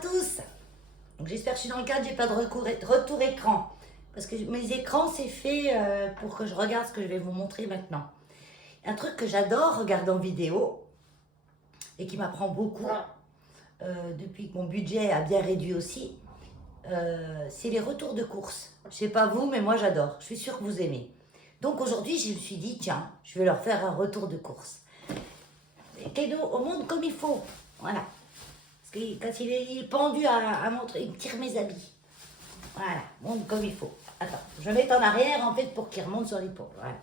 tous. Donc j'espère que je suis dans le cadre, j'ai pas de retour écran. Parce que mes écrans, c'est fait pour que je regarde ce que je vais vous montrer maintenant. Un truc que j'adore regarder en vidéo et qui m'apprend beaucoup, depuis que mon budget a bien réduit aussi, c'est les retours de course. Je sais pas vous, mais moi j'adore. Je suis sûre que vous aimez. Donc aujourd'hui, je me suis dit, tiens, je vais leur faire un retour de course. Keno, au monde comme il faut. Voilà. Parce que quand il est pendu à montre, il me tire mes habits. Voilà, monte comme il faut. Attends, je vais mettre en arrière en fait pour qu'il remonte sur l'épaule. Voilà.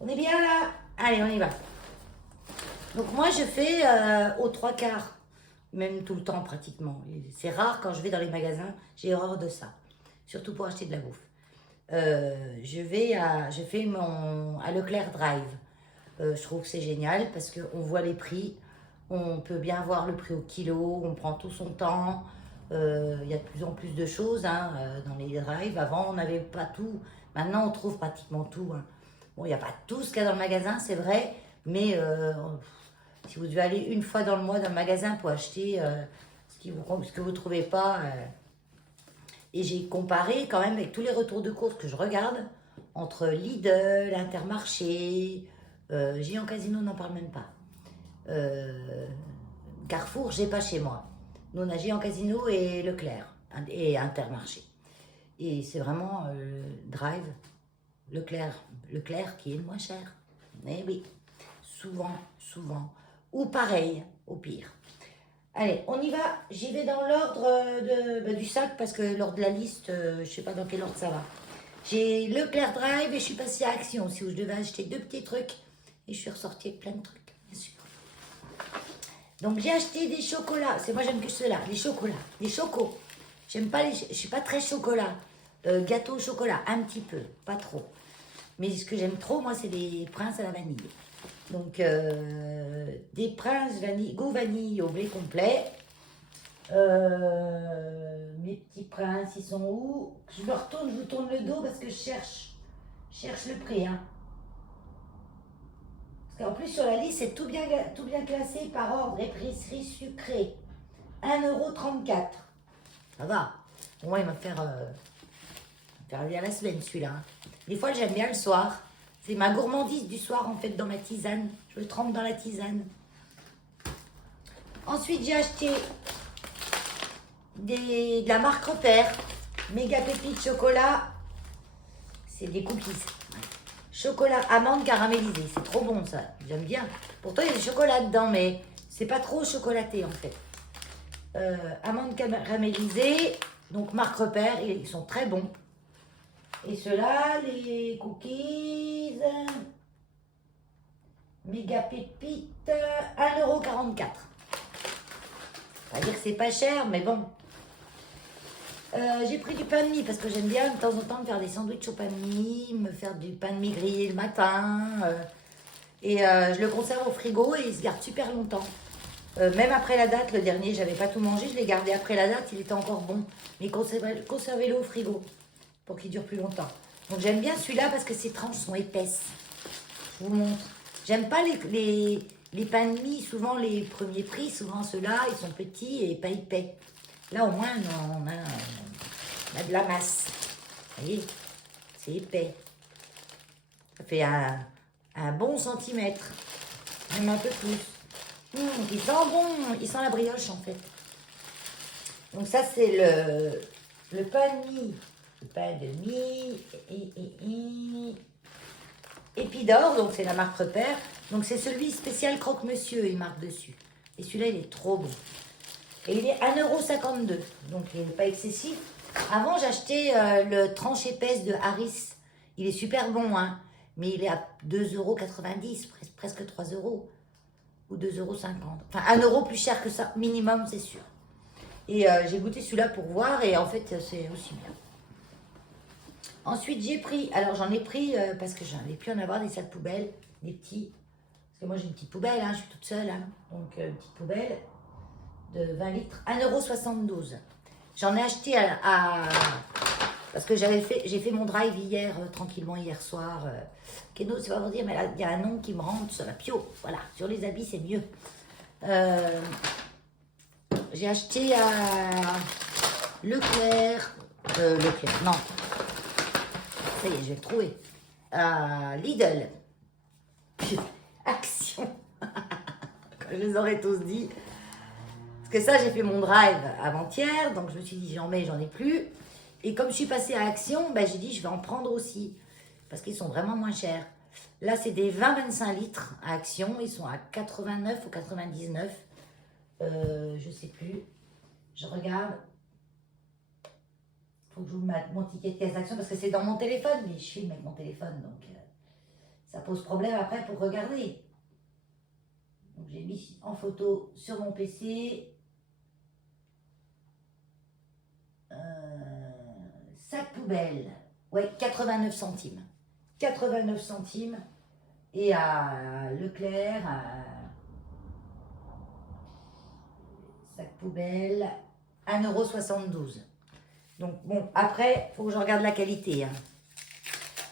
On est bien là? Allez, on y va. Donc moi je fais aux trois quarts, même tout le temps pratiquement. C'est rare quand je vais dans les magasins, j'ai horreur de ça. Surtout pour acheter de la bouffe. Je fais à Leclerc Drive. Je trouve que c'est génial parce qu'on voit les prix. On peut bien voir le prix au kilo, on prend tout son temps. Il y a de plus en plus de choses dans les drives. Avant, on n'avait pas tout. Maintenant, on trouve pratiquement tout. Bon, il n'y a pas tout ce qu'il y a dans le magasin, c'est vrai. Mais si vous devez aller une fois dans le mois dans le magasin pour acheter ce que vous ne trouvez pas. Et j'ai comparé quand même avec tous les retours de course que je regarde entre Lidl, Intermarché, Géant Casino, n'en parle même pas. Carrefour, j'ai pas chez moi. Nous, on a Géant Casino et Leclerc et Intermarché. Et c'est vraiment Drive, Leclerc qui est le moins cher. Mais oui, souvent. Ou pareil, au pire. Allez, on y va. J'y vais dans l'ordre du sac parce que l'ordre de la liste, je sais pas dans quel ordre ça va. J'ai Leclerc Drive et je suis passée à Action aussi où je devais acheter 2 petits trucs et je suis ressortie avec plein de trucs, bien sûr. Donc j'ai acheté des chocolats. C'est moi j'aime que ceux-là, les chocolats, les chocos. J'aime pas je suis pas très chocolat. Gâteau au chocolat, un petit peu, pas trop. Mais ce que j'aime trop, moi, c'est des princes à la vanille. Donc des princes goût vanille au blé complet. Mes petits princes, ils sont où? Je vous tourne le dos parce que je cherche le prix. En plus, sur la liste, c'est tout bien classé par ordre épicerie sucrée. 1,34 €. Ça va. Au moins, il va me faire bien la semaine, celui-là. Des fois, j'aime bien le soir. C'est ma gourmandise du soir, en fait, dans ma tisane. Je le trempe dans la tisane. Ensuite, j'ai acheté de la marque Repère. Méga pépites chocolat. C'est des cookies. Chocolat amande caramélisé, c'est trop bon ça, j'aime bien. Pourtant il y a du chocolat dedans, mais c'est pas trop chocolaté en fait. Amande caramélisée, donc marque Repère, ils sont très bons. Et ceux-là, les cookies, méga pépites, 1,44 €. On va dire que c'est pas cher, mais bon. J'ai pris du pain de mie parce que j'aime bien de temps en temps me faire des sandwichs au pain de mie, me faire du pain de mie grillé le matin. Je le conserve au frigo et il se garde super longtemps. Même après la date, le dernier, j'avais pas tout mangé, je l'ai gardé après la date, il était encore bon. Mais conservez-le au frigo pour qu'il dure plus longtemps. Donc j'aime bien celui-là parce que ses tranches sont épaisses. Je vous montre. J'aime pas les pains de mie, souvent les premiers prix, souvent ceux-là, ils sont petits et pas épais. Là, au moins, on a de la masse. Vous voyez, c'est épais. Ça fait un bon centimètre. Même un peu plus. Il sent bon. Il sent la brioche, en fait. Donc ça, c'est le pain de mie. Le pain de mie. Épidore, donc c'est la marque Repère. Donc c'est celui spécial croque-monsieur, il marque dessus. Et celui-là, il est trop bon. Et il est 1,52 €, donc il n'est pas excessif. Avant, j'achetais le tranche épaisse de Harris. Il est super bon, mais il est à 2,90 €, presque 3 € ou 2,50 €. Enfin, 1 € plus cher que ça, minimum, c'est sûr. Et j'ai goûté celui-là pour voir, et en fait, c'est aussi bien. Ensuite, j'en ai pris parce que j'avais pu en avoir des sacs poubelles, des petits. Parce que moi, j'ai une petite poubelle, je suis toute seule, donc une petite poubelle de 20 litres, 1,72 €. J'en ai acheté parce que j'ai fait mon drive hier, tranquillement, hier soir. Keno, c'est pas pour dire, mais là, il y a un nom qui me rentre sur la pio. Voilà, sur les habits, c'est mieux. J'ai acheté à Leclerc. Leclerc, non. Ça y est, je vais le trouver. À Lidl. Action. Quand je les aurais tous dit. Parce que ça, j'ai fait mon drive avant-hier. Donc je me suis dit, j'en mets, j'en ai plus. Et comme je suis passée à Action, ben, j'ai dit, je vais en prendre aussi. Parce qu'ils sont vraiment moins chers. Là, c'est des 20-25 litres à Action. Ils sont à 89 ou 99. Je sais plus. Je regarde. Faut que je vous mette mon ticket de caisse d'action parce que c'est dans mon téléphone. Mais je filme avec mon téléphone. Donc, ça pose problème après pour regarder. Donc, j'ai mis en photo sur mon PC. Sac poubelle. Ouais, 89 centimes. 89 centimes. Et à Leclerc, sac poubelle, 1,72 €. Donc bon, après, il faut que je regarde la qualité. Hein.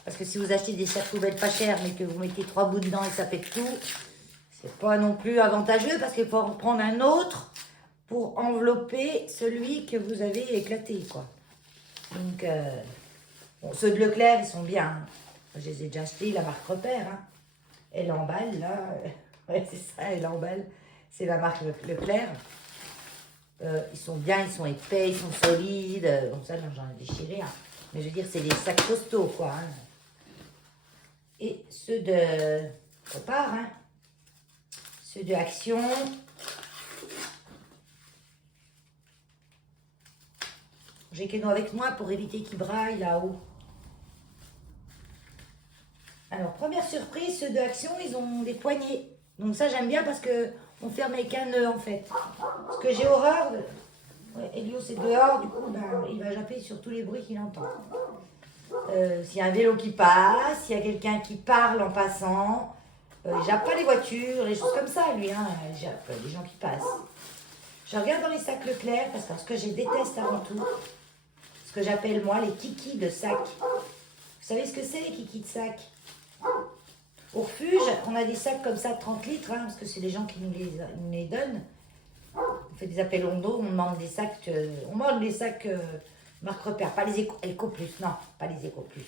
Parce que si vous achetez des sacs poubelles pas chers, mais que vous mettez 3 bouts dedans et ça pète tout, c'est pas non plus avantageux parce qu'il faut en prendre un autre pour envelopper celui que vous avez éclaté, quoi. Donc, bon, ceux de Leclerc, ils sont bien. Hein. Je les ai déjà achetés, la marque Repère. Hein. Elle emballe, là. Ouais, c'est ça, elle emballe. C'est la marque Leclerc. Ils sont bien, ils sont épais, ils sont solides. Bon, ça, j'en ai déchiré. Hein. Mais je veux dire, c'est des sacs costauds, quoi. Hein. Et ceux de Repart, hein. Ceux de Action. J'ai Keno avec moi pour éviter qu'il braille là-haut. Alors, première surprise, ceux de Action, ils ont des poignées. Donc ça, j'aime bien parce que on ferme avec un nœud, en fait. Parce que j'ai horreur. Ouais, Elio, c'est dehors, du coup, ben, il va japper sur tous les bruits qu'il entend. S'il y a un vélo qui passe, s'il y a quelqu'un qui parle en passant, il jappe pas les voitures, les choses comme ça, lui, hein, il jappe les gens qui passent. Je regarde dans les sacs Leclerc, parce que ce que je déteste avant tout, ce que j'appelle, moi, les kikis de sac. Vous savez ce que c'est, les kikis de sac? Au refuge, on a des sacs comme ça de 30 litres, hein, parce que c'est les gens qui nous les donnent. On fait des appels ondos, on demande des sacs, marque Repère, pas les Ecoplus, non, pas les Ecoplus.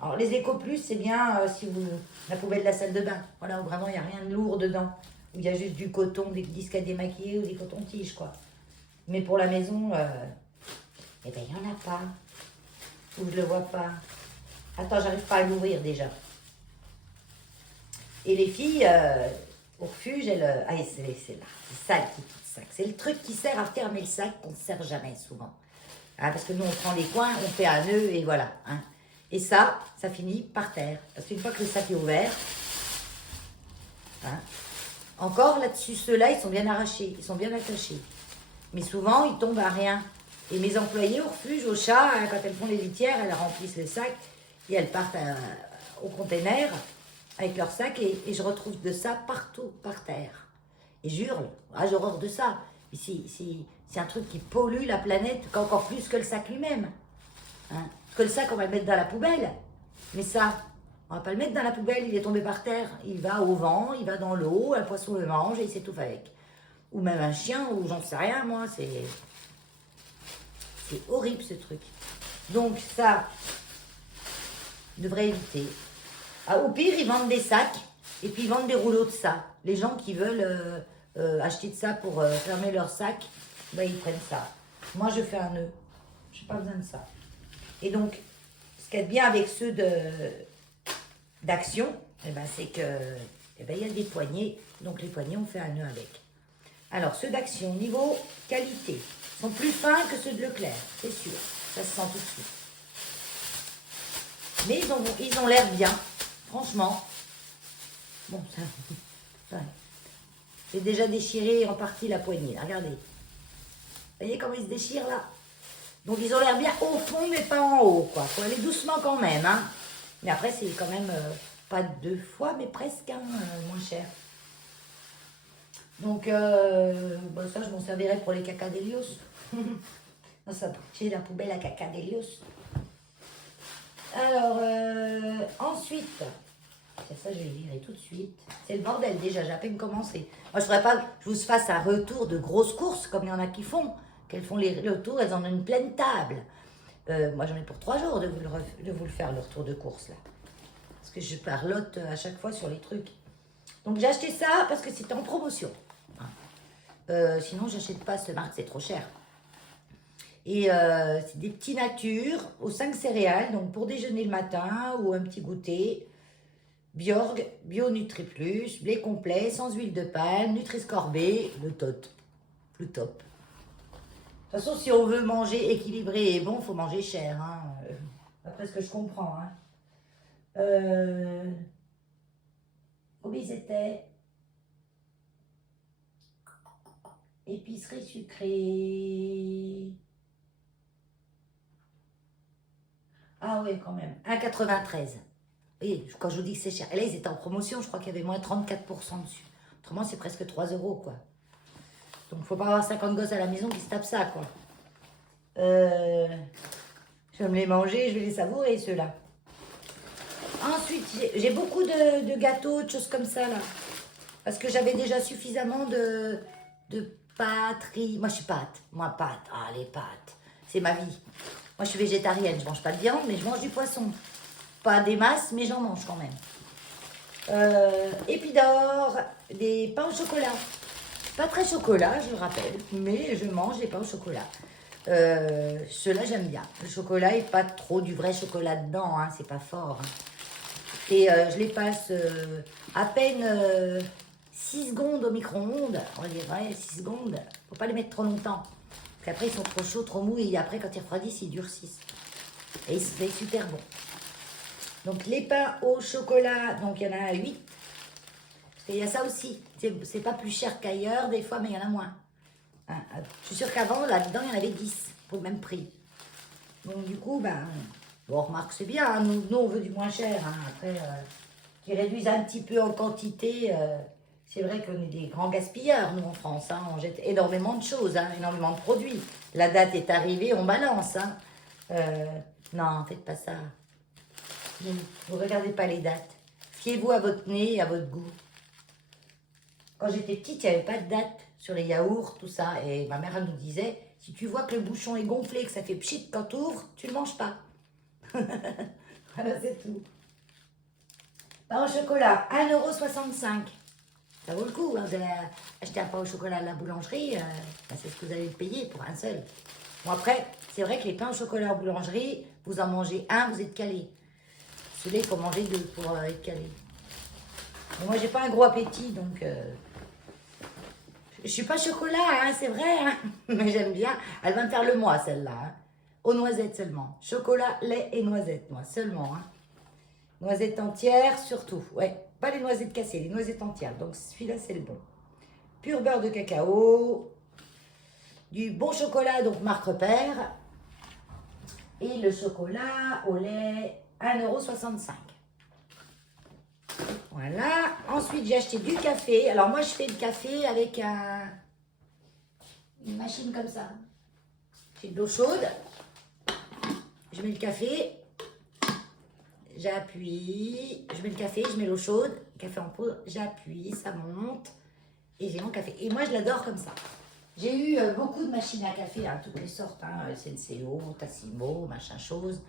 Alors les Ecoplus, c'est bien si vous la poubelle de la salle de bain, voilà, où vraiment il n'y a rien de lourd dedans, où il y a juste du coton, des disques à démaquiller ou des cotons-tiges, quoi. Mais pour la maison, eh ben il n'y en a pas, ou je le vois pas. Attends, j'arrive pas à l'ouvrir déjà. Et les filles, au refuge, elles... Ah, c'est là, c'est ça le kiki de sac. C'est le truc qui sert à fermer le sac qu'on ne sert jamais souvent. Hein, parce que nous, on prend les coins, on fait un nœud et voilà. Hein. Et ça finit par terre. Parce qu'une fois que le sac est ouvert, hein, encore là-dessus, ceux-là, ils sont bien arrachés, ils sont bien attachés. Mais souvent, ils tombent à rien. Et mes employés au refuge, au chat, hein, quand elles font les litières, elles remplissent le sac et elles partent au container avec leur sac et je retrouve de ça partout par terre. Et j'hurle, ah, j'ai horreur de ça. C'est un truc qui pollue la planète encore plus que le sac lui-même. Hein. Parce que le sac, on va le mettre dans la poubelle. Mais ça, on va pas le mettre dans la poubelle, il est tombé par terre. Il va au vent, il va dans l'eau, un poisson le mange et il s'étouffe avec. Ou même un chien, ou j'en sais rien, moi. C'est horrible ce truc. Donc ça, je devrais éviter. Ah, au pire, ils vendent des sacs et puis ils vendent des rouleaux de ça. Les gens qui veulent acheter de ça pour fermer leur sac, ben, ils prennent ça. Moi, je fais un nœud. Je n'ai pas besoin de ça. Et donc, ce qu'il y a de bien avec ceux d'Action, eh ben, c'est que il y a des poignées. Donc, les poignées, on fait un nœud avec. Alors, ceux d'Action, niveau qualité, sont plus fins que ceux de Leclerc, c'est sûr. Ça se sent tout de suite. Mais ils ont l'air bien. Franchement, bon, ça j'ai déjà déchiré en partie la poignée, là, regardez. Vous voyez comment ils se déchirent, là? Donc, ils ont l'air bien au fond, mais pas en haut, quoi. Faut aller doucement quand même, hein. Mais après, c'est quand même pas 2 fois, mais presque, hein, moins cher. Donc, bon, ça, je m'en servirai pour les caca d'Elios. Dans la poubelle à caca d'Elios. Alors, ensuite... C'est ça, je vais virer tout de suite. C'est le bordel déjà, j'ai à peine commencé. Moi, je ne voudrais pas que je vous fasse un retour de grosses courses, comme il y en a qui font. Qu'elles font les retours, elles en ont une pleine table. Moi, j'en ai pour 3 jours de vous le faire, le retour de course, là. Parce que je parlote à chaque fois sur les trucs. Donc, j'ai acheté ça parce que c'était en promotion. Sinon, j'achète pas cette marque, c'est trop cher. Et c'est des petits natures aux 5 céréales, donc pour déjeuner le matin ou un petit goûter. Bjorg, Bio Nutri Plus, blé complet, sans huile de palme, Nutri-Score B, le top. De toute façon, si on veut manger équilibré et bon, il faut manger cher. Hein. D'après ce que je comprends. Hein. Obésité. Épicerie sucrée. Ah oui, quand même. 1,93. Oui, quand je vous dis que c'est cher. Et là, ils étaient en promotion, je crois qu'il y avait moins 34% dessus. Autrement, c'est presque 3 euros, quoi. Donc, il ne faut pas avoir 50 gosses à la maison qui se tapent ça, quoi. Je vais me les manger, je vais les savourer, ceux-là. Ensuite, j'ai beaucoup de gâteaux, de choses comme ça, là. Parce que j'avais déjà suffisamment de pâtes, riz. Moi, je suis pâte. Moi, pâte. Ah, les pâtes. C'est ma vie. Moi, je suis végétarienne. Je mange pas de viande, mais je mange du poisson. Pas des masses, mais j'en mange quand même. Épidore, des pains au chocolat. Pas très chocolat, je le rappelle, mais je mange des pains au chocolat. Ceux-là, j'aime bien. Le chocolat et pas trop du vrai chocolat dedans, hein, c'est pas fort. Hein. Et je les passe à peine 6 secondes au micro-ondes. On dirait 6 secondes. Faut pas les mettre trop longtemps. Parce qu'après, ils sont trop chauds, trop mous. Et après, quand ils refroidissent, ils durcissent. Et c'est super bon. Donc, les pains au chocolat, donc il y en a 8. Parce qu'il y a ça aussi. C'est pas plus cher qu'ailleurs, des fois, mais il y en a moins. Hein, je suis sûre qu'avant, là-dedans, il y en avait 10 pour le même prix. Donc, du coup, ben, bon, remarque, c'est bien. Hein, nous, on veut du moins cher. Hein, après, qu'ils réduisent un petit peu en quantité. C'est vrai qu'on est des grands gaspilleurs, nous, en France. Hein, on jette énormément de choses, hein, énormément de produits. La date est arrivée, on balance. Hein. Non, faites pas ça. Vous regardez pas les dates. Fiez-vous à votre nez et à votre goût. Quand j'étais petite, il n'y avait pas de date sur les yaourts, tout ça. Et ma mère, elle nous disait, si tu vois que le bouchon est gonflé, que ça fait pchit quand tu ouvres, tu ne le manges pas. Voilà, c'est tout. Pain au chocolat, 1,65 €. Ça vaut le coup. Hein, vous allez acheter un pain au chocolat à la boulangerie, ben, c'est ce que vous allez le payer pour un seul. Bon, après, c'est vrai que les pains au chocolat en boulangerie, vous en mangez un, vous êtes calé. Celui-là, il faut manger 2 pour être calé. Mais moi, j'ai pas un gros appétit, donc... je suis pas chocolat, hein, c'est vrai, hein, mais j'aime bien. Elle va me faire le mois, celle-là. Hein. Aux noisettes seulement. Chocolat, lait et noisettes, moi, seulement. Hein. Noisettes entières, surtout. Ouais, pas les noisettes cassées, les noisettes entières. Donc, celui-là, c'est le bon. Pur beurre de cacao. Du bon chocolat, donc marque Repère. Et le chocolat au lait, 1,65 €. Voilà. Ensuite, j'ai acheté du café. Alors, moi, je fais le café avec une machine comme ça. J'ai de l'eau chaude. Je mets le café. J'appuie. Je mets le café, je mets l'eau chaude. Café en poudre. J'appuie, ça monte. Et j'ai mon café. Et moi, je l'adore comme ça. J'ai eu beaucoup de machines à café, hein, toutes les sortes. Hein, Senseo, Tassimo, machin chose.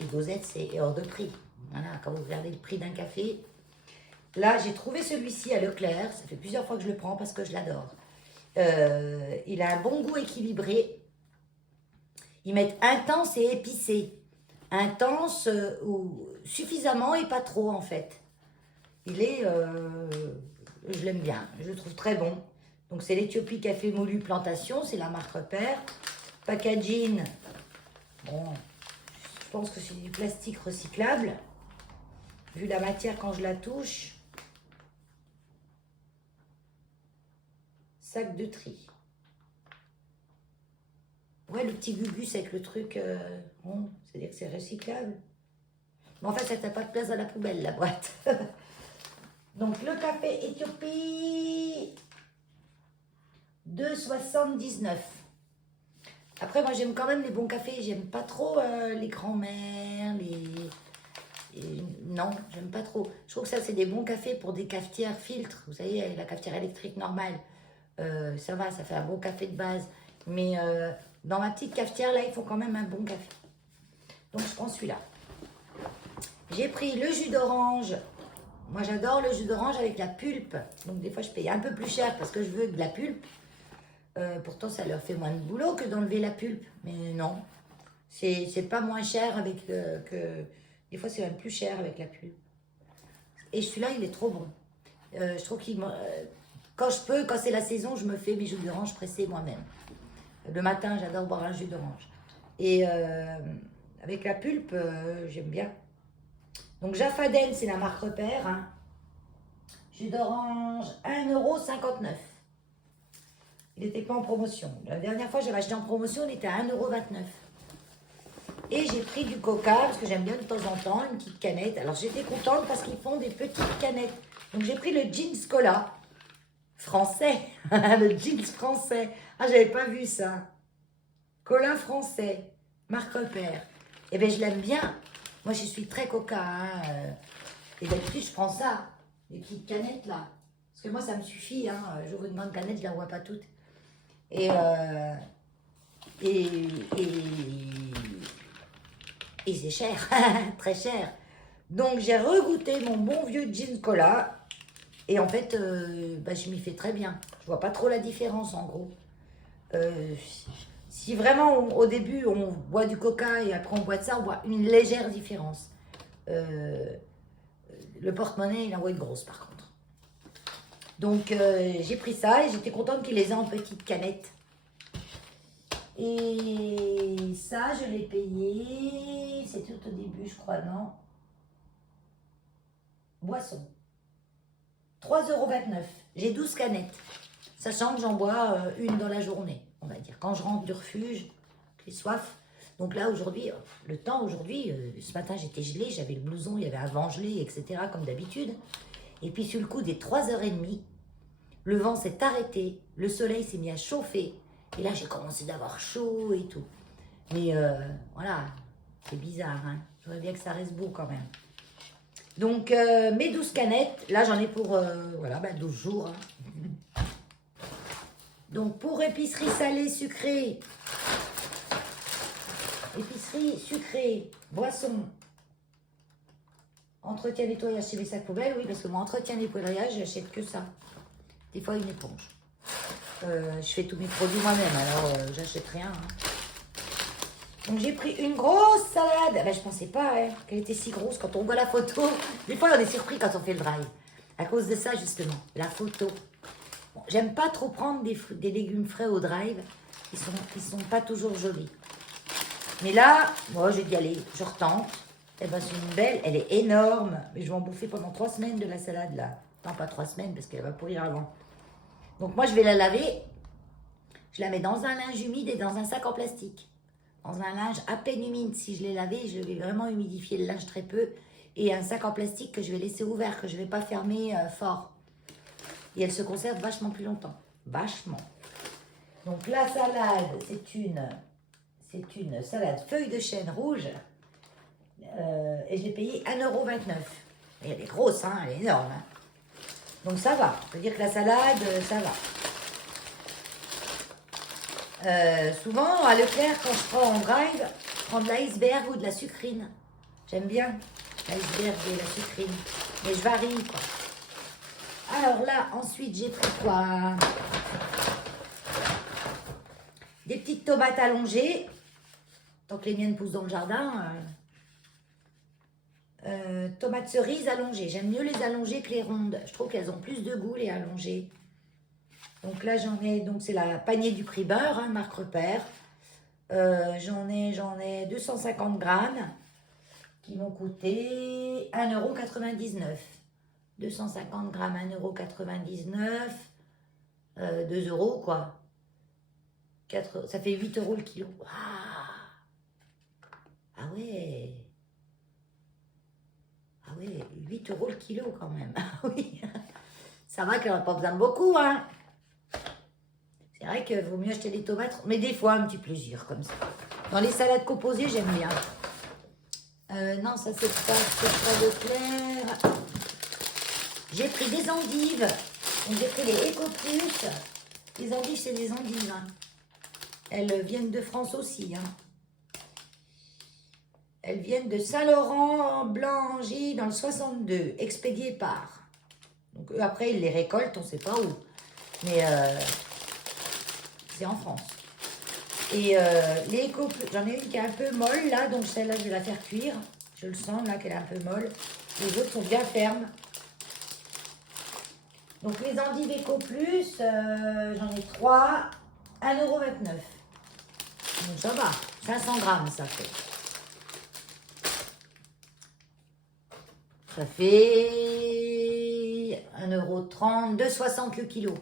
Les dosettes, c'est hors de prix. Voilà, quand vous regardez le prix d'un café... Là, j'ai trouvé celui-ci à Leclerc. Ça fait plusieurs fois que je le prends parce que je l'adore. Il a un bon goût équilibré. Ils mettent intense et épicé. Intense ou suffisamment et pas trop en fait. Il est... je l'aime bien. Je le trouve très bon. Donc c'est l'Ethiopie Café Moulu Plantation. C'est la marque Repère. Packaging. Bon, je pense que c'est du plastique recyclable. Vu la matière quand je la touche. Sac de tri. Ouais, le petit gugus avec le truc, bon, c'est-à-dire que c'est recyclable. Mais en fait, ça n'a pas de place dans la poubelle, la boîte. Donc, le café Éthiopie, 2,79 €. Après, moi, j'aime quand même les bons cafés. J'aime pas trop les grands-mères, Non, j'aime pas trop. Je trouve que ça, c'est des bons cafés pour des cafetières filtres. Vous savez, la cafetière électrique normale. Ça va, ça fait un bon café de base. Mais dans ma petite cafetière, là, il faut quand même un bon café. Donc, je prends celui-là. J'ai pris le jus d'orange. Moi, j'adore le jus d'orange avec la pulpe. Donc, des fois, je paye un peu plus cher parce que je veux de la pulpe. Pourtant, ça leur fait moins de boulot que d'enlever la pulpe. Mais non, c'est pas moins cher avec que... Des fois, c'est même plus cher avec la pulpe. Et celui-là, il est trop bon. Je trouve qu'il... quand je peux, quand c'est la saison, je me fais mes jus d'orange pressés moi-même. Le matin, j'adore boire un jus d'orange. Et avec la pulpe, j'aime bien. Donc, Jaffaden, c'est la marque Repère. Hein. Jus d'orange, 1,59 €. Il n'était pas en promotion. La dernière fois, j'avais acheté en promotion, il était à 1,29 €. Et j'ai pris du coca, parce que j'aime bien de temps en temps, une petite canette. Alors, j'étais contente parce qu'ils font des petites canettes. Donc, j'ai pris le Jeans Cola. Français. Le Jeans français. Ah, j'avais pas vu ça. Cola français. Marque Repère. Eh bien, je l'aime bien. Moi, je suis très coca. Hein. Et d'habitude, je prends ça. Les petites canettes, là. Parce que moi, ça me suffit. Hein. J'ouvre une grande canette, je la vois pas toute. Et c'est cher. Très cher. Donc, j'ai regoûté mon bon vieux Gin Cola. Et en fait, je m'y fais très bien. Je vois pas trop la différence, en gros. Si vraiment, au début, on boit du coca et après on boit de ça, on voit une légère différence. Le porte-monnaie, il en voit une grosse, par contre. Donc, j'ai pris ça et j'étais contente qu'il les ait en petites canettes. Et ça, je l'ai payé, c'est tout au début, je crois, non? Boisson. 3,29 €. J'ai 12 canettes, sachant que j'en bois une dans la journée, on va dire. Quand je rentre du refuge, j'ai soif. Donc là, aujourd'hui, le temps aujourd'hui, ce matin, j'étais gelée, j'avais le blouson, il y avait un vent gelé, etc., comme d'habitude. Et puis, sur le coup des 3h30, le vent s'est arrêté, le soleil s'est mis à chauffer. Et là, j'ai commencé d'avoir chaud et tout. Mais voilà, c'est bizarre. Hein. J'aurais bien que ça reste beau quand même. Donc, mes 12 canettes, là, j'en ai pour 12 jours. Hein. Donc, pour épicerie salée, sucrée, boisson, entretien, nettoyage chez les sacs poubelles, oui, parce que mon entretien, nettoyage, j'achète que ça. Des fois, une éponge. Je fais tous mes produits moi-même, alors j'achète rien. Hein. Donc j'ai pris une grosse salade. Ben, je pensais pas qu'elle était si grosse quand on voit la photo. Des fois, on est surpris quand on fait le drive. À cause de ça, justement, la photo. Bon, j'aime pas trop prendre des légumes frais au drive. Ils sont pas toujours jolis. Mais là, moi, j'ai dit, allez, je retente. Eh ben, c'est une belle, elle est énorme. Mais je vais en bouffer pendant 3 semaines de la salade, là. Non, pas 3 semaines, parce qu'elle va pourrir avant. Donc moi, je vais la laver. Je la mets dans un linge humide et dans un sac en plastique. Dans un linge à peine humide. Si je l'ai lavé, je vais vraiment humidifier le linge très peu. Et un sac en plastique que je vais laisser ouvert, que je ne vais pas fermer fort. Et elle se conserve vachement plus longtemps. Vachement. Donc la salade, c'est une salade feuille de chêne rouge. Et je l'ai payée 1,29 €. Et elle est grosse, hein, elle est énorme. Hein. Donc ça va. Je veux dire que la salade, ça va. Souvent, à Leclerc, quand je prends en drive, je prends de l'iceberg ou de la sucrine. J'aime bien l'iceberg et la sucrine. Mais je varie, quoi. Alors là, ensuite, j'ai pris quoi? Des petites tomates allongées. Tant que les miennes poussent dans le jardin. Tomates cerises allongées. J'aime mieux les allongées que les rondes. Je trouve qu'elles ont plus de goût, les allongées. Donc là, j'en ai, donc c'est la panier du prix beurre, hein, marque Repère. J'en ai 250 grammes qui m'ont coûté 1,99 €. 250 grammes, 1,99 €. 2 € quoi. Ça fait 8 € le kilo. Ah ouais. Ah ouais, 8 € le kilo quand même. Ah oui. Ça va qu'on n'a pas besoin de beaucoup, hein. C'est vrai qu'il vaut mieux acheter des tomates, mais des fois un petit plaisir comme ça. Dans les salades composées, j'aime bien. Non, ça c'est pas de clair. J'ai pris des endives. Donc j'ai pris les Eco Plus. Les endives, c'est des endives. Hein. Elles viennent de France aussi. Hein. Elles viennent de Saint-Laurent, Blangy, dans le 62, expédiées par. Donc eux, après, ils les récoltent, on ne sait pas où. Mais c'est en France. Et les Eco Plus, j'en ai une qui est un peu molle, là, donc celle-là, je vais la faire cuire. Je le sens, là, qu'elle est un peu molle. Les autres sont bien fermes. Donc les endives Eco Plus, j'en ai 3, 1,29 €. Donc ça va, 500 grammes ça fait. Ça fait 1,30 €, 2,60 € le kilo.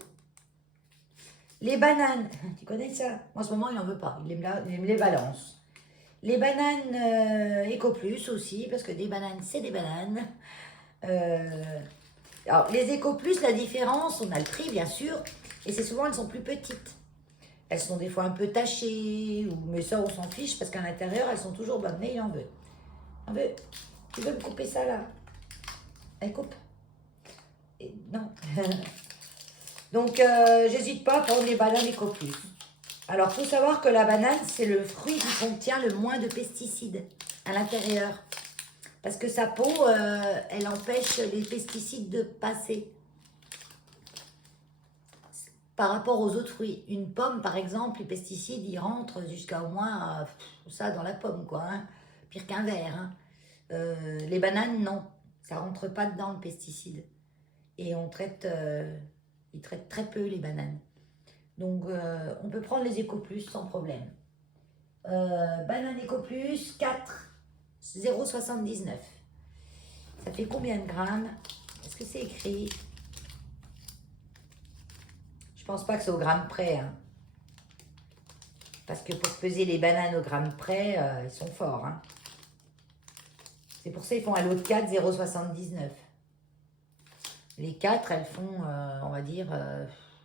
Les bananes, tu connais ça? En ce moment, il n'en veut pas, il me les balance. Les bananes Eco Plus aussi, parce que des bananes, c'est des bananes. Alors, les Eco Plus, la différence, on a le prix, bien sûr, et c'est souvent, elles sont plus petites. Elles sont des fois un peu tachées, mais ça, on s'en fiche, parce qu'à l'intérieur, elles sont toujours bonnes, mais il en veut. Il en veut. Tu veux me couper ça, là? Elle coupe. Et non. Donc, j'hésite pas à prendre les bananes Eco Plus. Alors, il faut savoir que la banane, c'est le fruit qui contient le moins de pesticides à l'intérieur. Parce que sa peau, elle empêche les pesticides de passer. Par rapport aux autres fruits. Une pomme, par exemple, les pesticides, ils rentrent jusqu'à au moins ça dans la pomme, quoi. Hein. Pire qu'un verre. Hein. Les bananes, non. Ça rentre pas dedans, le pesticide. Et on traite, ils traitent très peu les bananes. Donc, on peut prendre les Eco Plus sans problème. Banane Eco Plus, 4, 0,79. Ça fait combien de grammes? Est-ce que c'est écrit? Je pense pas que c'est au gramme près. Hein. Parce que pour peser les bananes au gramme près, ils sont forts. Hein. C'est pour ça qu'ils font un lot de 4, 0,79. Les 4, elles font, on va dire,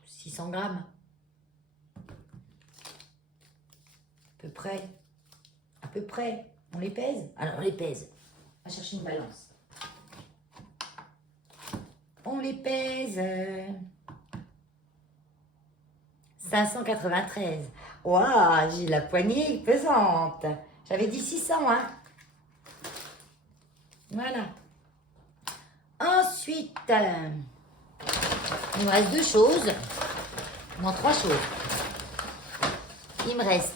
600 grammes. À peu près. À peu près. On les pèse? Alors, on les pèse. On va chercher une balance. On les pèse. 593. Waouh, j'ai la poignée pesante. J'avais dit 600, hein. Voilà. Ensuite, il me reste 2 choses. Non, 3 choses. Il me reste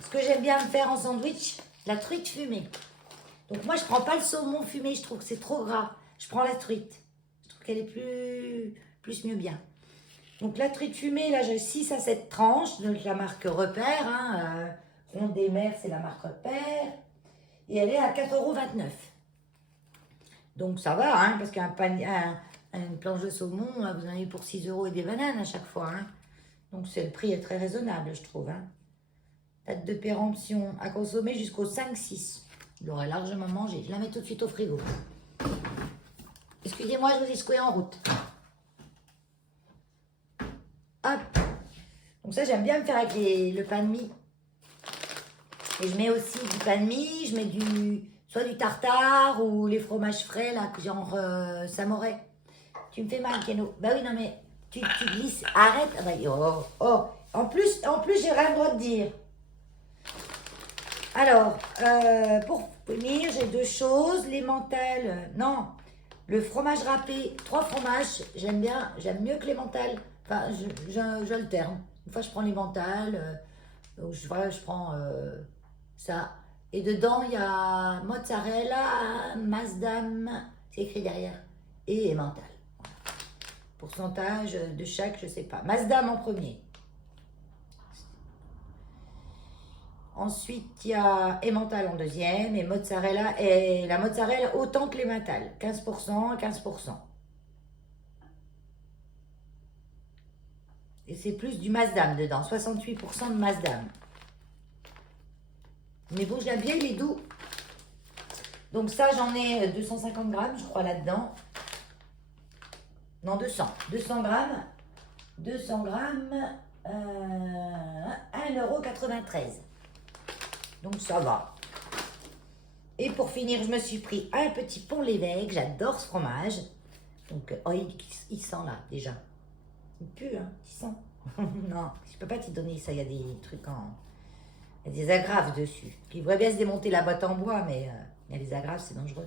ce que j'aime bien me faire en sandwich, la truite fumée. Donc moi, je prends pas le saumon fumé, je trouve que c'est trop gras. Je prends la truite. Je trouve qu'elle est plus mieux bien. Donc la truite fumée, là, j'ai 6 à 7 tranches. Donc la marque Repère. Hein, Ronde des Mers, c'est la marque Repère. Et elle est à 4,29 €. Donc ça va, hein, parce qu'une planche de saumon, vous en avez pour 6 € et des bananes à chaque fois. Hein. Donc le prix est très raisonnable, je trouve. Hein. Date de péremption à consommer jusqu'au 5-6. Il aurait largement mangé. Je la mets tout de suite au frigo. Excusez-moi, je vous ai secoué en route. Hop. Donc ça, j'aime bien me faire avec le pain de mie. Et je mets aussi du pain de mie, je mets soit du tartare ou les fromages frais, là, genre Samoret. Tu me fais mal, Keno. Bah oui, non, mais tu glisses. Arrête. Ah bah, oh. En plus, j'ai rien le droit de dire. Alors, pour finir, j'ai 2 choses. Les mentales, non. Le fromage râpé, 3 fromages, j'aime bien. J'aime mieux que les mentales. Enfin, j'alterne. Une fois, je prends les mentales. Je prends ça. Et dedans, il y a mozzarella, masdam, c'est écrit derrière, et emmental. Pourcentage de chaque, je sais pas. Masdam en premier. Ensuite, il y a emmental en deuxième, et mozzarella, et la mozzarella autant que l'emmental. 15%, 15%. Et c'est plus du masdam dedans, 68% de masdam. Mais bon, j'aime bien, il est doux. Donc ça, j'en ai 250 grammes, je crois, là-dedans. Non, 200. 200 grammes. 200 grammes. 1,93 €. Donc ça va. Et pour finir, je me suis pris un petit pont l'évêque. J'adore ce fromage. Donc, oh, il sent là, déjà. Il pue, hein, il sent. Non, je peux pas te donner ça. Il y a des trucs en... Il y a des agrafes dessus. Il faudrait bien se démonter la boîte en bois, mais il y a des agrafes, c'est dangereux.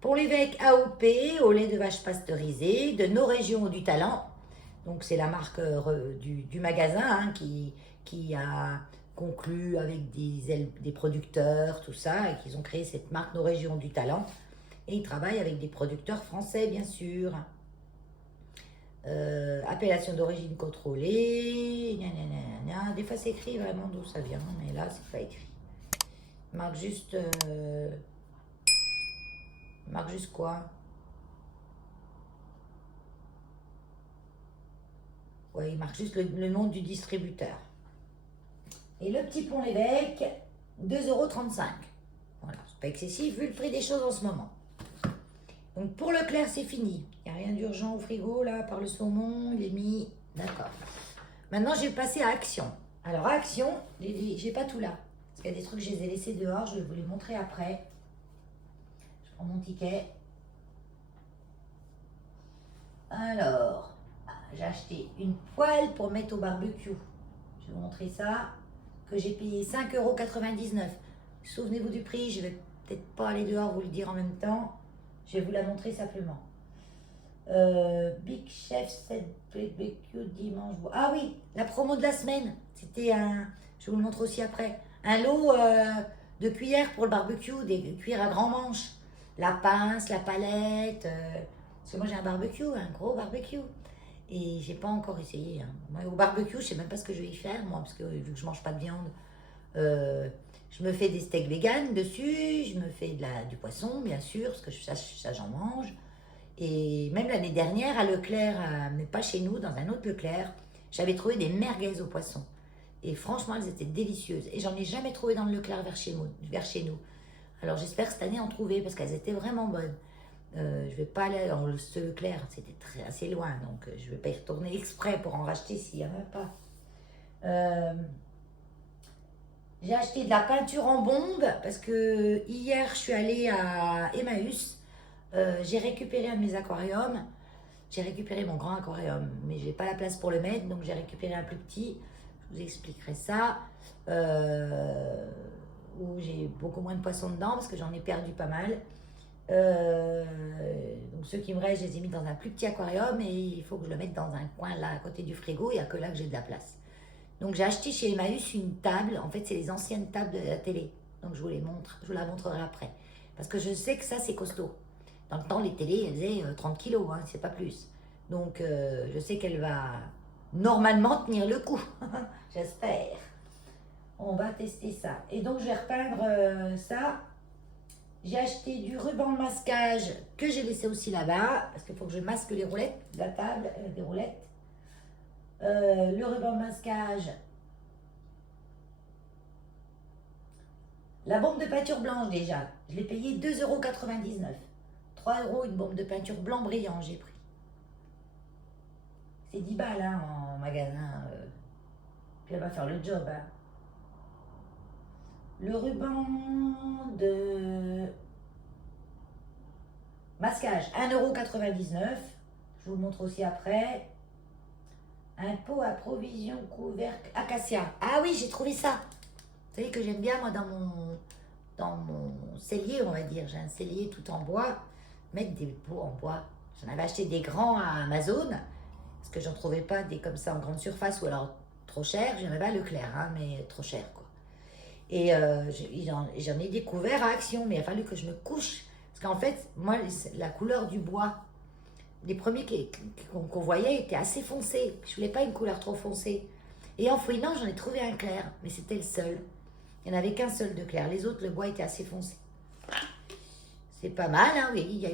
Pont l'évêque AOP, au lait de vache pasteurisé, de nos régions du talent. Donc, c'est la marque du magasin hein, qui a conclu avec des producteurs, tout ça, et qu'ils ont créé cette marque Nos Régions du Talent. Et ils travaillent avec des producteurs français, bien sûr. Appellation d'origine contrôlée. Gna, gna, gna, gna. Des fois, c'est écrit vraiment d'où ça vient, mais là, c'est pas écrit. Marque juste... marque juste quoi? Ouais, il marque juste le nom du distributeur. Et le petit pont l'évêque, 2,35 €. Voilà, c'est pas excessif vu le prix des choses en ce moment. Donc pour Leclerc, c'est fini. Il n'y a rien d'urgent au frigo là, par le saumon, il est mis. D'accord. Maintenant, je vais passer à Action. Alors, à Action, j'ai pas tout là. Parce qu'il y a des trucs, je les ai laissés dehors, je vais vous les montrer après. Je prends mon ticket. Alors, j'ai acheté une poêle pour mettre au barbecue. Je vais vous montrer ça. Que j'ai payé 5,99 €. Souvenez-vous du prix, je vais peut-être pas aller dehors vous le dire en même temps. Je vais vous la montrer simplement. Big Chef 7 barbecue dimanche. Ah oui, la promo de la semaine. C'était un, je vous le montre aussi après, un lot de cuillères pour le barbecue, des cuillères à grand manche. La pince, la palette. Parce que moi j'ai un barbecue, un gros barbecue. Et j'ai pas encore essayé. Hein. Moi, au barbecue, je sais même pas ce que je vais y faire, moi, parce que vu que je mange pas de viande, je me fais des steaks vegan dessus, je me fais du poisson, bien sûr, parce que ça j'en mange. Et même l'année dernière, à Leclerc, mais pas chez nous, dans un autre Leclerc, j'avais trouvé des merguez au poisson. Et franchement, elles étaient délicieuses. Et j'en ai jamais trouvé dans le Leclerc vers chez nous. Alors j'espère que cette année en trouver, parce qu'elles étaient vraiment bonnes. Je vais pas aller dans ce Leclerc, c'était assez loin, donc je vais pas y retourner exprès pour en racheter s'il n'y en a pas. J'ai acheté de la peinture en bombe parce que hier je suis allée à Emmaüs, j'ai récupéré un de mes aquariums, j'ai récupéré mon grand aquarium, mais j'ai pas la place pour le mettre, donc j'ai récupéré un plus petit, je vous expliquerai ça, où j'ai beaucoup moins de poissons dedans parce que j'en ai perdu pas mal. Donc ceux qui me restent, je les ai mis dans un plus petit aquarium et il faut que je le mette dans un coin là à côté du frigo, il n'y a que là que j'ai de la place. Donc j'ai acheté chez Emmaüs une table, en fait c'est les anciennes tables de la télé, donc je vous les montre, je vous la montrerai après. Parce que je sais que ça c'est costaud. Dans le temps les télés elles faisaient 30 kilos, hein, c'est pas plus. Donc je sais qu'elle va normalement tenir le coup, j'espère. On va tester ça. Et donc je vais repeindre ça. J'ai acheté du ruban de masquage que j'ai laissé aussi là-bas, parce qu'il faut que je masque les roulettes de la table, des roulettes. Le ruban de masquage. La bombe de peinture blanche déjà, je l'ai payé 2,99 €. 3 € une bombe de peinture blanc brillant, j'ai pris. C'est 10 balles hein, en magasin. Puis elle va faire le job. Hein. Le ruban de masquage, 1,99 €. Je vous le montre aussi après. Un pot à provision couvercle acacia. Ah oui, j'ai trouvé ça. Vous savez que j'aime bien, moi, dans mon cellier, on va dire. J'ai un cellier tout en bois. Mettre des pots en bois. J'en avais acheté des grands à Amazon. Parce que j'en trouvais pas des comme ça en grande surface ou alors trop cher. J'en avais à Leclerc, hein, mais trop cher, quoi. Et j'en ai découvert à Action, mais il a fallu que je me couche. Parce qu'en fait, moi, la couleur du bois, les premiers qu'on voyait étaient assez foncés. Je voulais pas une couleur trop foncée. Et en fouinant, j'en ai trouvé un clair, mais c'était le seul. Il n'y en avait qu'un seul de clair. Les autres, le bois était assez foncé. C'est pas mal, hein, oui.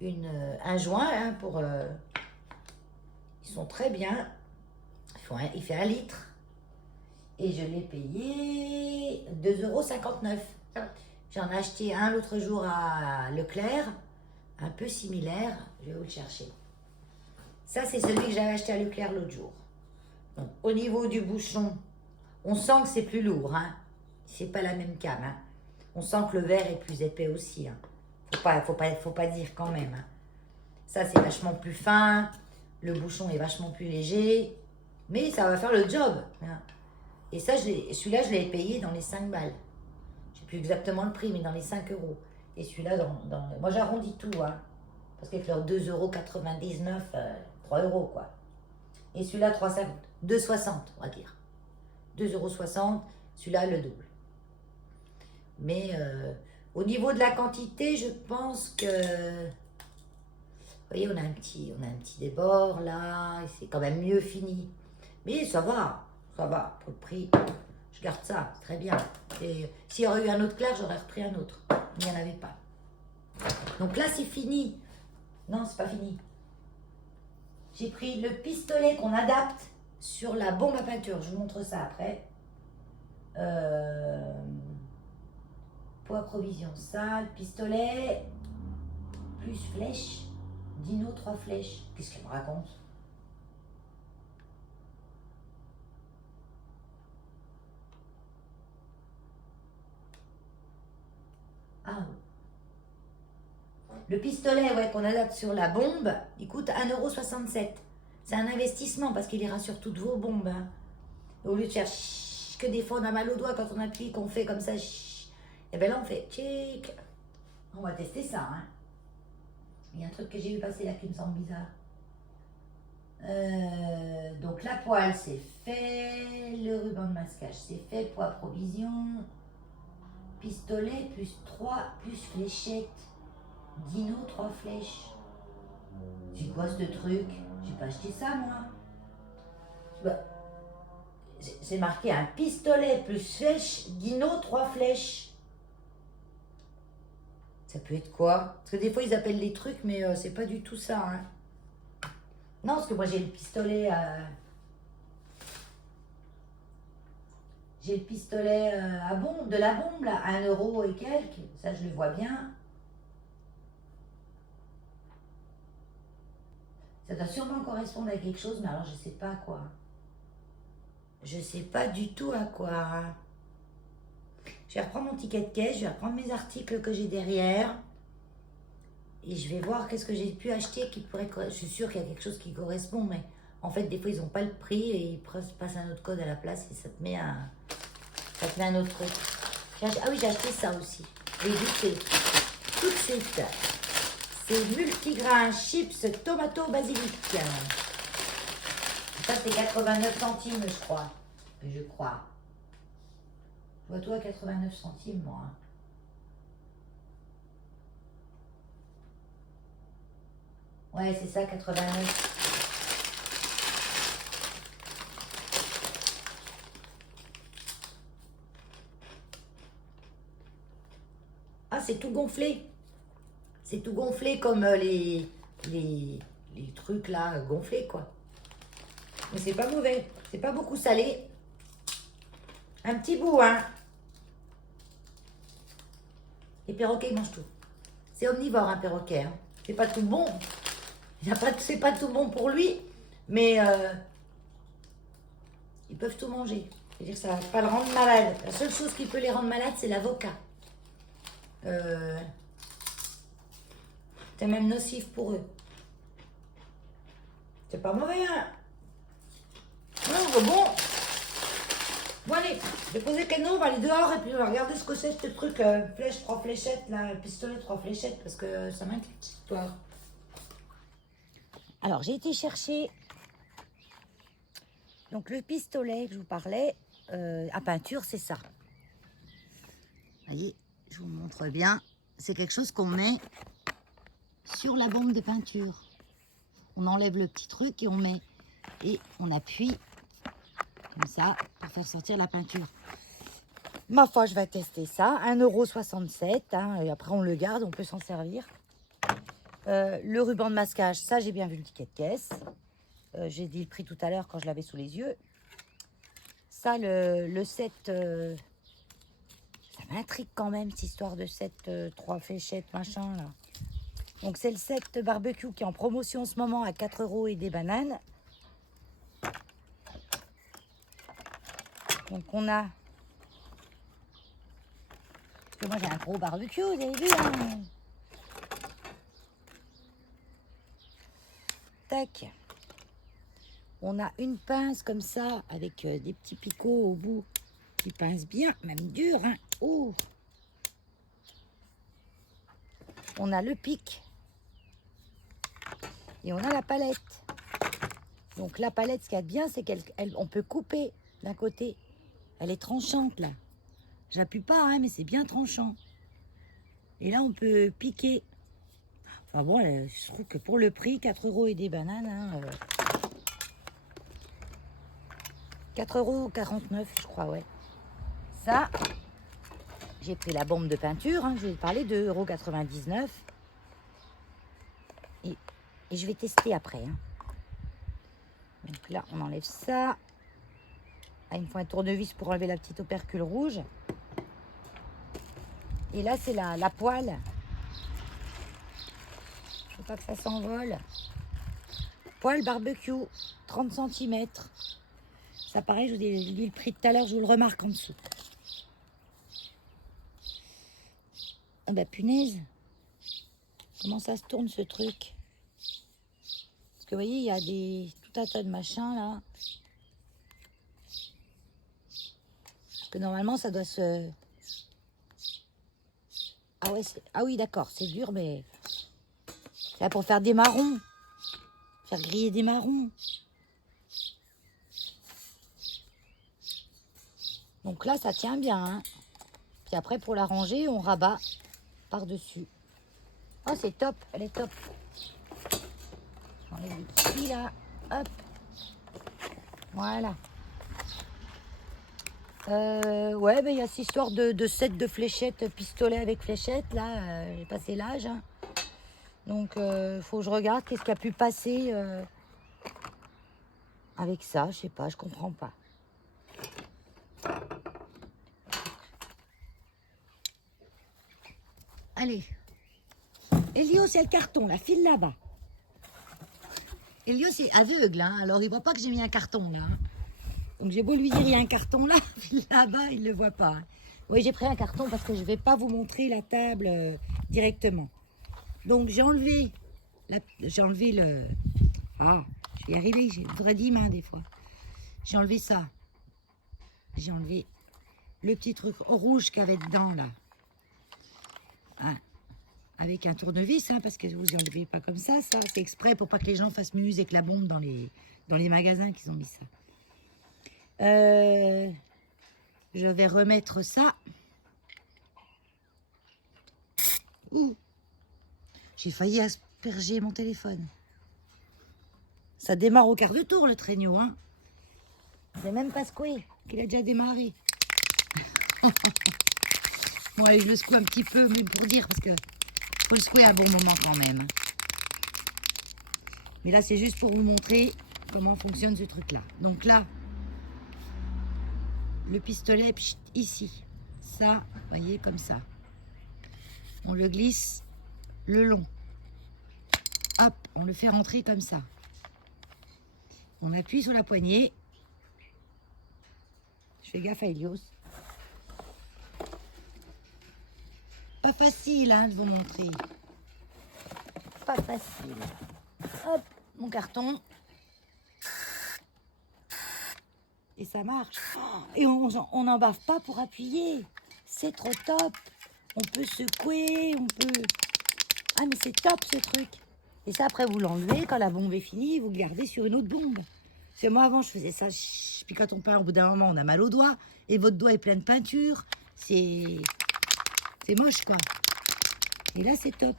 Il y a un joint hein, pour... ils sont très bien. Il fait 1 litre. Et je l'ai payé 2,59 €. J'en ai acheté un l'autre jour à Leclerc, un peu similaire. Je vais vous le chercher. Ça, c'est celui que j'avais acheté à Leclerc l'autre jour. Donc, au niveau du bouchon, on sent que c'est plus lourd. Hein. C'est pas la même came. Hein. On sent que le verre est plus épais aussi. Hein. Faut pas dire quand même. Hein. Ça, c'est vachement plus fin. Le bouchon est vachement plus léger. Mais ça va faire le job. Hein. Et ça, celui-là, je l'ai payé dans les 5 balles. Je ne sais plus exactement le prix, mais dans les 5 euros. Et celui-là, moi, j'arrondis tout. Hein. Parce qu'avec leurs 2,99 €, 3 euros, quoi. Et celui-là, 3,50. 2,60, on va dire. 2,60 €. Celui-là, le double. Mais au niveau de la quantité, je pense que... Vous voyez, on a un petit débord là. C'est quand même mieux fini. Mais ça va. Pour le prix. Je garde ça, très bien. Et s'il y aurait eu un autre clair, j'aurais repris un autre. Il n'y en avait pas. Donc là, c'est fini. Non, c'est pas fini. J'ai pris le pistolet qu'on adapte sur la bombe à peinture. Je vous montre ça après. Poids provision, ça, le pistolet, plus flèche. Dino 3 flèches. Qu'est-ce qu'elle me raconte? Ah. Le pistolet, ouais, qu'on adapte sur la bombe, il coûte 1,67 €. C'est un investissement parce qu'il ira sur toutes vos bombes. Hein. Au lieu de faire que des fois on a mal au doigt quand on appuie, qu'on fait comme ça, et bien là on fait tchic. On va tester ça. Hein. Il y a un truc que j'ai vu passer là qui me semble bizarre. Donc la poêle c'est fait, le ruban de masquage c'est fait, poids provision, pistolet plus 3 plus fléchette, dino 3 flèches. C'est quoi ce truc? J'ai pas acheté ça moi. Bah, c'est marqué un pistolet plus flèche, dino 3 flèches. Ça peut être quoi? Parce que des fois ils appellent les trucs mais c'est pas du tout ça. Hein. Non, parce que moi j'ai le pistolet j'ai le pistolet à bombe, de la bombe là, 1 € et quelques. Ça je le vois bien. Ça doit sûrement correspondre à quelque chose, mais alors je sais pas à quoi. Je sais pas du tout à quoi. Je vais reprendre mon ticket de caisse, je vais reprendre mes articles que j'ai derrière. Et je vais voir qu'est-ce que j'ai pu acheter qui pourrait... Je suis sûre qu'il y a quelque chose qui correspond, mais en fait, des fois, ils n'ont pas le prix et ils passent un autre code à la place et ça te met un autre truc. Ah oui, j'ai acheté ça aussi. Et goûté. Tout de suite. C'est multigrain chips tomato basilic. Ça, c'est 89 centimes, je crois. Je crois. Je vois toi 89 centimes, moi. Ouais, c'est ça, 89. Ah, c'est tout gonflé. C'est tout gonflé comme les trucs là, gonflés, quoi. Mais c'est pas mauvais. C'est pas beaucoup salé. Un petit bout, hein. Les perroquets, ils mangent tout. C'est omnivore, un perroquet. Hein. C'est pas tout bon. C'est pas tout bon pour lui, mais ils peuvent tout manger. C'est-à-dire que ça va pas le rendre malade. La seule chose qui peut les rendre malades, c'est l'avocat. C'est même nocif pour eux. C'est pas mauvais, hein. Non, bon. Bon, allez, je vais poser Keno, on va aller dehors et puis on va regarder ce que c'est ce truc, flèche, 3 fléchettes, là, pistolet, 3 fléchettes, parce que ça m'inquiète, cette histoire. Alors, j'ai été chercher donc le pistolet que je vous parlais à peinture, c'est ça. Vous voyez, je vous montre bien. C'est quelque chose qu'on met sur la bombe de peinture. On enlève le petit truc et on met. Et on appuie comme ça pour faire sortir la peinture. Ma foi, je vais tester ça. 1,67 €. Hein, et après, on le garde, on peut s'en servir. Le ruban de masquage, ça, j'ai bien vu le ticket de caisse. J'ai dit le prix tout à l'heure quand je l'avais sous les yeux. Ça, le set... ça m'intrigue quand même, cette histoire de set 3 fléchettes, machin, là. Donc, c'est le set barbecue qui est en promotion en ce moment à 4 € et des bananes. Donc, on a que moi j'ai un gros barbecue, vous avez vu, hein. Tac. On a une pince comme ça, avec des petits picots au bout, qui pincent bien, même dur, hein. Oh. On a le pic. Et on a la palette. Donc la palette, ce qu'il y a de bien, c'est qu'on peut couper d'un côté. Elle est tranchante, là. J'appuie pas, hein, mais c'est bien tranchant. Et là, on peut piquer. Enfin bon, je trouve que pour le prix, 4 € et des bananes, hein, 4,49 €, je crois, ouais. Ça, j'ai pris la bombe de peinture, hein, je vais parler de 2,99 €. Et je vais tester après. Hein. Donc là, on enlève ça. Ah, il me faut un tournevis pour enlever la petite opercule rouge. Et là, c'est la poêle. Il ne faut pas que ça s'envole. Poêle barbecue, 30 cm. Ça pareil, je vous ai dit le prix tout à l'heure, je vous le remarque en dessous. Ah bah punaise. Comment ça se tourne ce truc? Parce que vous voyez, il y a tout un tas de machins là. Parce que normalement, ça doit se... Ah ouais, ah oui, d'accord, c'est dur, mais... C'est là pour faire des marrons. Faire griller des marrons. Donc là, ça tient bien. Hein. Puis après, pour la ranger, on rabat par-dessus. Oh, c'est top. Elle est top. J'enlève le petit là. Hop. Voilà. Ouais, ben, il y a cette histoire de set de fléchettes, pistolet avec fléchettes. Là, j'ai passé l'âge. Hein. Donc, faut que je regarde qu'est-ce qui a pu passer avec ça. Je sais pas, je comprends pas. Allez. Elios, il y a le carton, là. File là-bas. Elios est aveugle, hein. Alors il voit pas que j'ai mis un carton, là. Hein. Donc j'ai beau lui dire, il y a un carton là. File là-bas, il le voit pas. Hein. Oui, j'ai pris un carton parce que je vais pas vous montrer la table directement. Donc j'ai enlevé le... Ah, je vais y arriver, j'ai 10 mains des fois. J'ai enlevé ça. J'ai enlevé le petit truc rouge qu'il y avait dedans, là. Hein. Avec un tournevis, hein, parce que vous y enlevez pas comme ça. C'est exprès pour pas que les gens fassent muse avec la bombe dans les magasins qu'ils ont mis ça. Je vais remettre ça. Ouh. J'ai failli asperger mon téléphone. Ça démarre au quart de tour, le traîneau. Hein. C'est même pas secoué, qu'il a déjà démarré. Bon, allez, je le secoue un petit peu, mais pour dire, parce que faut le secouer à un bon moment quand même. Mais là, c'est juste pour vous montrer comment fonctionne ce truc-là. Donc là, le pistolet, ici. Ça, vous voyez, comme ça. On le glisse le long. Hop, on le fait rentrer comme ça. On appuie sur la poignée. Je fais gaffe à Elios. Pas facile, hein, de vous montrer. Pas facile. Hop, mon carton. Et ça marche. Et on n'en bave pas pour appuyer. C'est trop top. On peut secouer, on peut... Ah, mais c'est top, ce truc. Et ça, après, vous l'enlevez. Quand la bombe est finie, vous le gardez sur une autre bombe. Parce que moi, avant, je faisais ça. Puis quand on peint, au bout d'un moment, on a mal au doigt. Et votre doigt est plein de peinture. C'est moche, quoi. Et là, c'est top.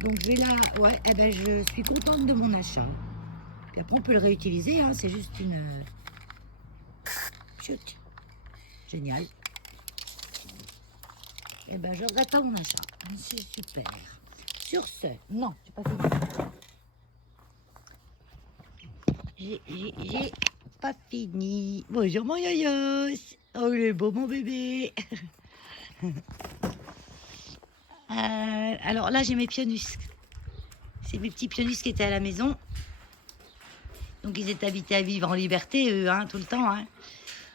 Donc, je vais là... Ouais, eh ben, je suis contente de mon achat. Puis après, on peut le réutiliser. Hein, c'est juste une... Chut. Génial. Eh ben, je regrette pas mon achat. C'est super. Sur ce, non, j'ai pas fini. J'ai pas fini. Bonjour mon yoyos. Oh, il est beau mon bébé. Alors là, j'ai mes pionus. C'est mes petits pionus qui étaient à la maison. Donc ils étaient habités à vivre en liberté, eux, hein, tout le temps. Hein.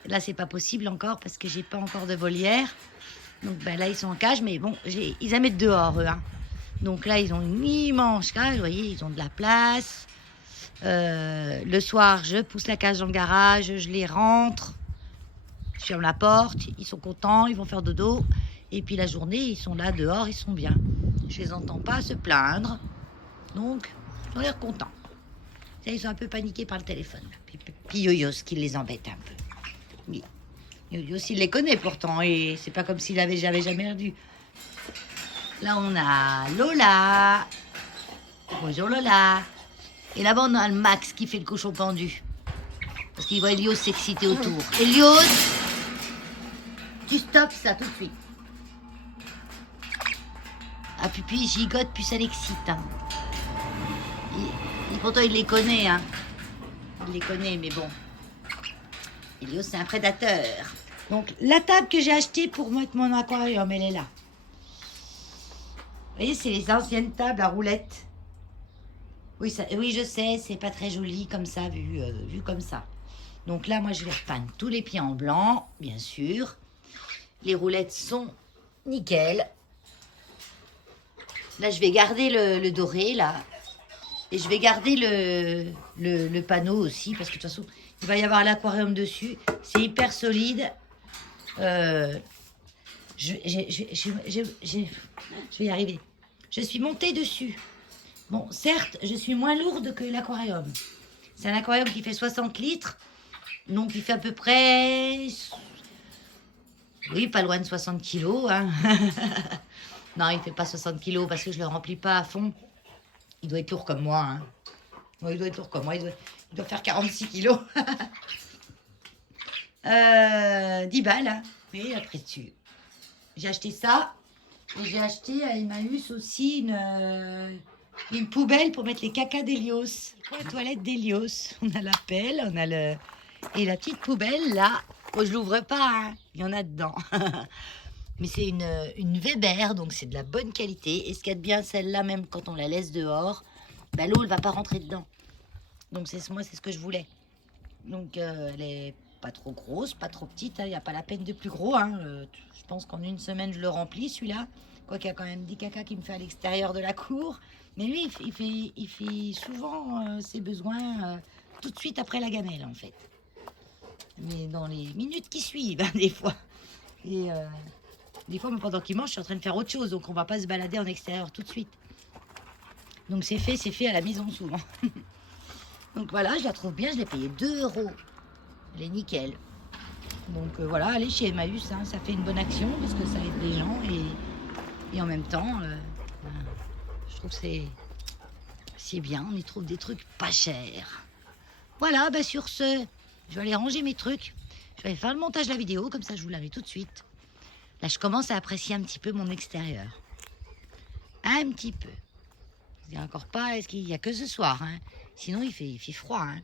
Là, c'est pas possible encore parce que j'ai pas encore de volière. Donc ben, là, ils sont en cage, mais bon, ils la mettent dehors, eux. Hein. Donc là, ils ont une immense cage, vous voyez, ils ont de la place. Le soir, je pousse la cage dans le garage, je les rentre, je ferme la porte, ils sont contents, ils vont faire dodo. Et puis la journée, ils sont là dehors, ils sont bien. Je les entends pas se plaindre. Donc, ils ont l'air contents. Ils sont un peu paniqués par le téléphone. Puis Yoyos qui les embête un peu. Oui. Yoyos, il les connaît pourtant, et c'est pas comme s'il avait jamais vu. Là, on a Lola. Bonjour Lola. Et là-bas, on a le Max qui fait le cochon pendu. Parce qu'il voit Elios s'exciter autour. Elios, tu stops ça tout de suite. Ah, puis il gigote, puis ça l'excite. Hein. Et pourtant, il les connaît. Hein. Il les connaît, mais bon. Elios, c'est un prédateur. Donc, la table que j'ai achetée pour mettre mon aquarium, elle est là. Vous voyez, c'est les anciennes tables à roulettes. Oui, je sais, c'est pas très joli comme ça, vu comme ça. Donc là, moi, je vais repeindre tous les pieds en blanc, bien sûr. Les roulettes sont nickel. Là, je vais garder le doré, là. Et je vais garder le panneau aussi, parce que de toute façon, il va y avoir l'aquarium dessus. C'est hyper solide. Je vais y arriver. Je suis montée dessus. Bon, certes, je suis moins lourde que l'aquarium. C'est un aquarium qui fait 60 litres. Donc, il fait à peu près... Oui, pas loin de 60 kilos. Hein. Non, il fait pas 60 kilos parce que je le remplis pas à fond. Il doit être lourd comme moi. Hein. Ouais, il doit être lourd comme moi. Il doit faire 46 kilos. 10 balles. Hein. Oui, après dessus. J'ai acheté ça. Et j'ai acheté à Emmaüs aussi une poubelle pour mettre les cacas d'Hélios. Pour la toilette d'Hélios. On a la pelle, on a le... Et la petite poubelle, là, oh, je l'ouvre pas, hein. Il y en a dedans. Mais c'est une Weber, donc c'est de la bonne qualité. Et ce qu'il y a de bien, celle-là, même quand on la laisse dehors, bah, l'eau, elle va pas rentrer dedans. Donc moi, c'est ce que je voulais. Donc elle est pas trop grosse, pas trop petite. Il n'y a pas la peine de plus gros. Hein. Je pense qu'en une semaine, je le remplis, celui-là. Quoi qu'il y a quand même 10 caca qui me fait à l'extérieur de la cour. Mais lui, il fait souvent ses besoins tout de suite après la gamelle, en fait. Mais dans les minutes qui suivent, hein, des fois. Et des fois, pendant qu'il mange, je suis en train de faire autre chose. Donc, on va pas se balader en extérieur tout de suite. Donc, c'est fait à la maison, souvent. Donc, voilà, je la trouve bien. Je l'ai payé 2 €. Elle est nickel. Donc, voilà, allez chez Emmaüs, hein, ça fait une bonne action parce que ça aide les gens. Et en même temps, je trouve que c'est bien. On y trouve des trucs pas chers. Voilà, bah sur ce... Je vais aller ranger mes trucs. Je vais aller faire le montage de la vidéo, comme ça je vous la mets tout de suite. Là, je commence à apprécier un petit peu mon extérieur. Un petit peu. Je dis encore pas, est-ce qu'il n'y a que ce soir, hein. Sinon, il fait froid. Hein.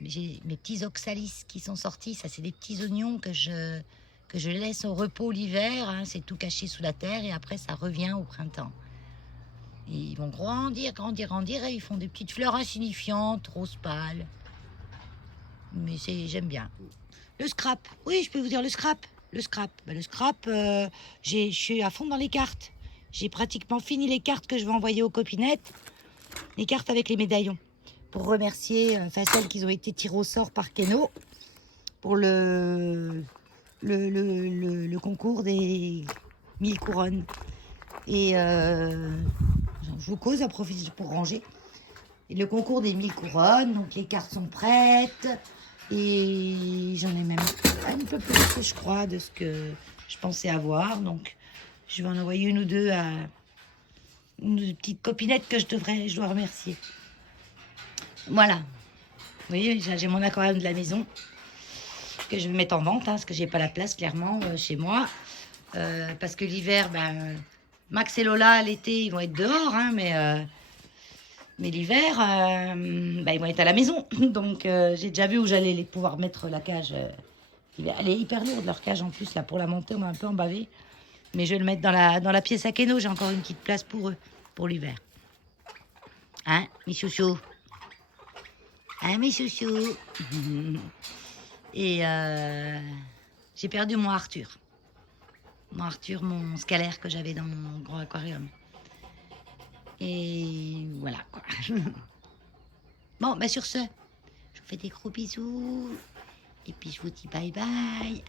J'ai mes petits oxalis qui sont sortis. Ça, c'est des petits oignons que je laisse au repos l'hiver. Hein. C'est tout caché sous la terre et après, ça revient au printemps. Et ils vont grandir et ils font des petites fleurs insignifiantes, rose pâle. Mais j'aime bien. Le scrap, oui, je peux vous dire le scrap. Le scrap, je suis à fond dans les cartes. J'ai pratiquement fini les cartes que je vais envoyer aux copinettes. Les cartes avec les médaillons. Pour remercier celles qui ont été tirées au sort par Keno pour le concours des 1000 couronnes. Et je vous cause, à profiter pour ranger. Et le concours des 1000 couronnes, donc les cartes sont prêtes. Et j'en ai même un peu plus que je crois de ce que je pensais avoir. Donc, je vais en envoyer une ou deux à une petite copinette que je dois remercier. Voilà. Vous voyez, j'ai mon aquarium de la maison que je vais mettre en vente, hein, parce que j'ai pas la place, clairement, chez moi. Parce que l'hiver, Max et Lola, l'été, ils vont être dehors, hein, mais l'hiver, ils vont être à la maison. Donc, j'ai déjà vu où j'allais pouvoir mettre la cage. Elle est hyper lourde, leur cage, en plus. Là, pour la monter, on m'a un peu embavé. Mais je vais le mettre dans la pièce à Keno. J'ai encore une petite place pour eux, pour l'hiver. Hein, mes chouchous? Hein, mes chouchous? Et j'ai perdu mon Arthur. Mon Arthur, mon scalaire que j'avais dans mon grand aquarium. Et voilà quoi. Bon, bah sur ce, je vous fais des gros bisous. Et puis je vous dis bye bye.